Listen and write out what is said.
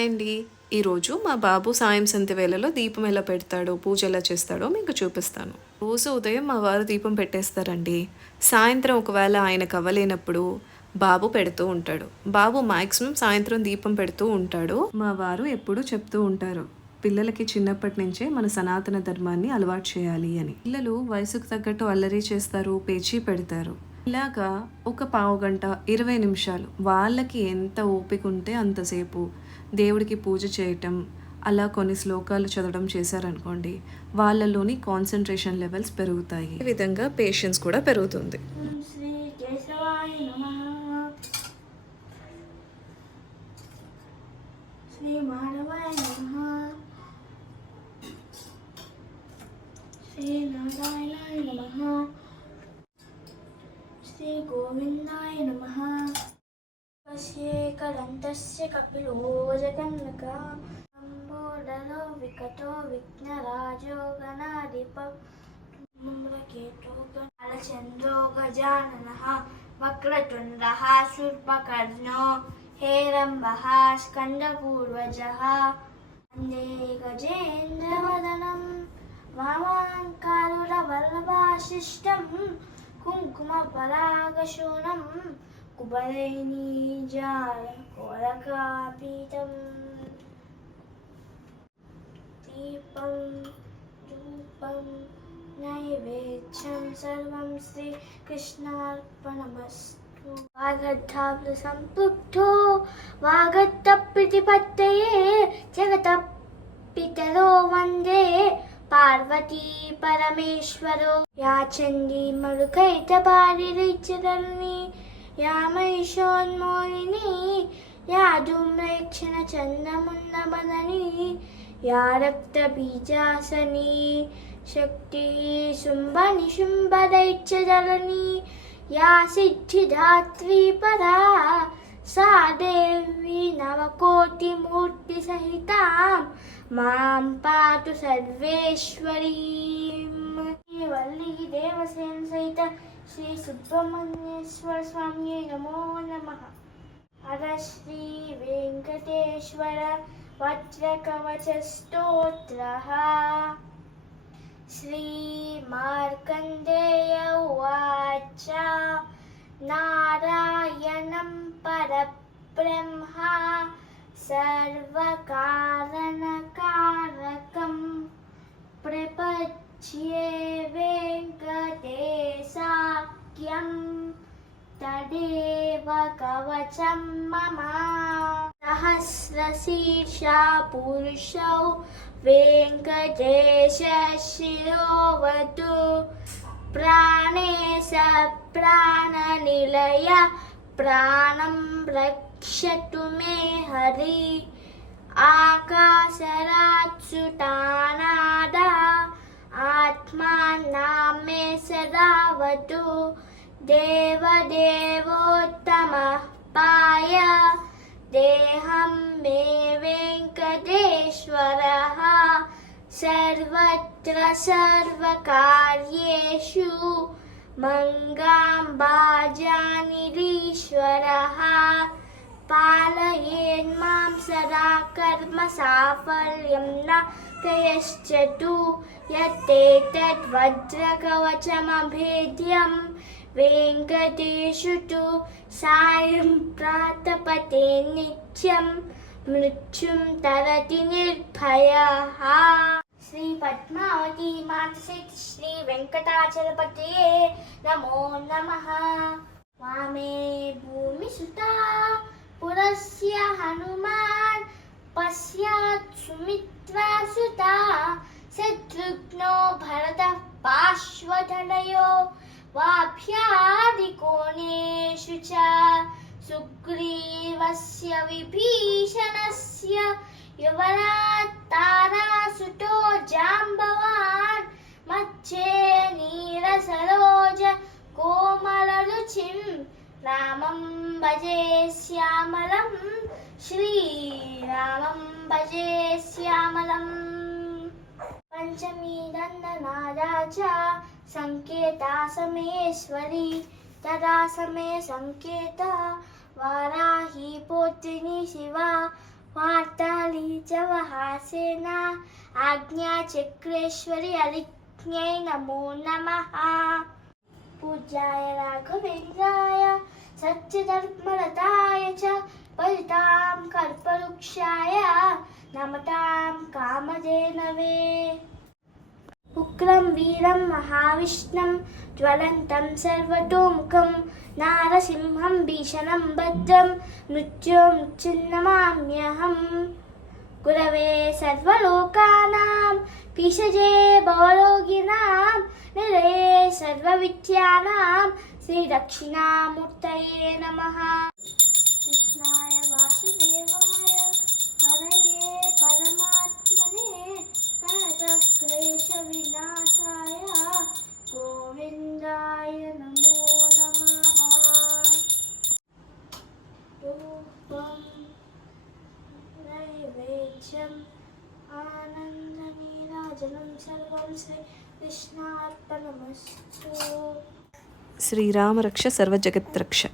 Hi అండి. ఈరోజు మా బాబు సాయం సంతి వేళలో దీపం ఎలా పెడతాడో పూజ ఎలా చేస్తాడో మీకు చూపిస్తాను. రోజు ఉదయం మా వారు దీపం పెట్టేస్తారండి. సాయంత్రం ఒకవేళ ఆయనకు అవ్వలేనప్పుడు బాబు పెడుతూ ఉంటాడు. బాబు మాక్సిమం సాయంత్రం దీపం పెడుతూ ఉంటాడు. మా వారు ఎప్పుడూ చెప్తూ ఉంటారు పిల్లలకి చిన్నప్పటి నుంచే మన సనాతన ధర్మాన్ని అలవాటు చేయాలి అని. పిల్లలు వయసుకు తగ్గట్టు అల్లరి చేస్తారు పేచీ పెడతారు. ఇలాగా ఒక పావు గంట ఇరవై నిమిషాలు వాళ్ళకి ఎంత ఓపిక ఉంటే అంతసేపు దేవుడికి పూజ చేయటం అలా కొన్ని శ్లోకాలు చదవడం చేశారనుకోండి వాళ్ళలోని కాన్సన్ట్రేషన్ లెవెల్స్ పెరుగుతాయి. ఈ విధంగా పేషెన్స్ కూడా పెరుగుతుంది. వశ్యేకదంతస్య కపిలో జగన్నక అంబోదలో వికటో విఘ్నరాజో గణాధిప చంద్రో గజాననః వక్రతుండः శూర్పకర్ణో हेरम्बः स्कन्दपूर्वजः वन्दे गजेन्द्रवदनं वामाङ्कारुरवल्लभाशिष्टं कुङ्कुमपरागशूनं कुबलैनीजाय कोलकापीतम् दीपं धूपं नैवेद्यं सर्वं श्रीकृष्णार्पणमस्तु वागद्धावसम्पृक्तो वागत्तप्रीतिपत्तये जगतपितरो वन्दे पार्वती परमेश्वरो या चण्डी मरुकैतपारिरिचरणी या महिषोन्मोहिनी या धूम्रक्षणचन्दमुन्नमदनी या रक्तबीजासनी शक्तिः शुम्भनिशुम्भदैत्यजलनी या सिद्धिदात्री परा सा देवी नवकोटिमूर्तिसहितां मां पातु सर्वेश्वरीं वल्ली देवसेन सहित ಶ್ರೀ ಸುಬ್ರಹ್ಮಣ್ಯೇಶ್ವರ ಸ್ವಾಮಿಯೇ ನಮೋ ನಮಃ ಅದ ಶ್ರೀ ವೆಂಕಟೇಶ್ವರ ವಜ್ರಕವಚಸ್ತೋತ್ರ ಶ್ರೀ ಮಾರ್ಕಂಡೇಯ ಉಚ ನಾರಾಯಣಂ ಪರಬ್ರಹ್ಮ ಸರ್ವಕಾರಣಕಾರಕಂ ಪ್ರಪಂಚ చ్యే వెంకటేశాఖ్యం తదేవ కవచం మమ సహస్రశీర్ష పురుషౌ వెంకటేశ శిరోవతు ప్రాణేశ ప్రాణనిలయ ప్రాణం రక్షతు మే హరి ఆకాశరాచుటా सदावतु। देवदेवोत्तमः पाय। देहं मे वेङ्कटेश्वरः। सर्वत्र सर्वकार्येषु मङ्गाम्बाजानिरीश्वरः। पालयेन्मां सदा कर्मसाफल्यं न कयश्चतु यत्तेतद्वज्रकवचमभेद्यं वेङ्कटेषु तु सायं प्रातपते नित्यं मृत्युं तरति निर्भयः శ్రీ పద్మావతి మాతసిత్ శ్రీ వెంకటాచలపతే నమో నమ వామే భూమి సుతా పురస్య హనుమాన్ పశ్యాత్ సుమిత్రా సుతా శత్రుఘ్నో భరత పార్శ్వధనయో వాభ్యాదికోణేషు చ సుగ్రీవస్య విభీషణస్య యువరాట్ తారాసుతో జాంబవాన్ మచ్చే నీరసరోజ కోమలరుచిం రామం భజే श्यामल श्रीराम भजे श्यामल पंचमी दन्दनादा च समेश्वरी। तदा समे सङ्केतः वाराही पोत्रिणी शिवा। वार्ताली च वहासेना आज्ञाचक्रेश्वरि अलिज्ञै नमो नमः। पूज्याय राघवेन्द्राय सत्यधर्मरताय च परितां कल्पवृक्षाय नमतां कामधेनवे उग्रं वीरं महाविष्णं ज्वलन्तं सर्वतोमुखं नारसिंहं भीषणं भद्रं मृत्युं चिन्नमाम्यहम् गुरवे सर्वलोकानां पिशजे भवरोगिणां निलये सर्वविद्यानां శ్రీ దక్షిణామూర్తయే నమ కృష్ణాయ వాసుదేవాయ హరయే పరమాత్మనే కనకక్లేశ వినాశాయ గోవిందాయ నమో నమ రూపం నైవేద్యం ఆనందనీరాజనం సర్వం శ్రీ కృష్ణార్పణమస్తు శ్రీరామరక్ష సర్వజగత్రక్ష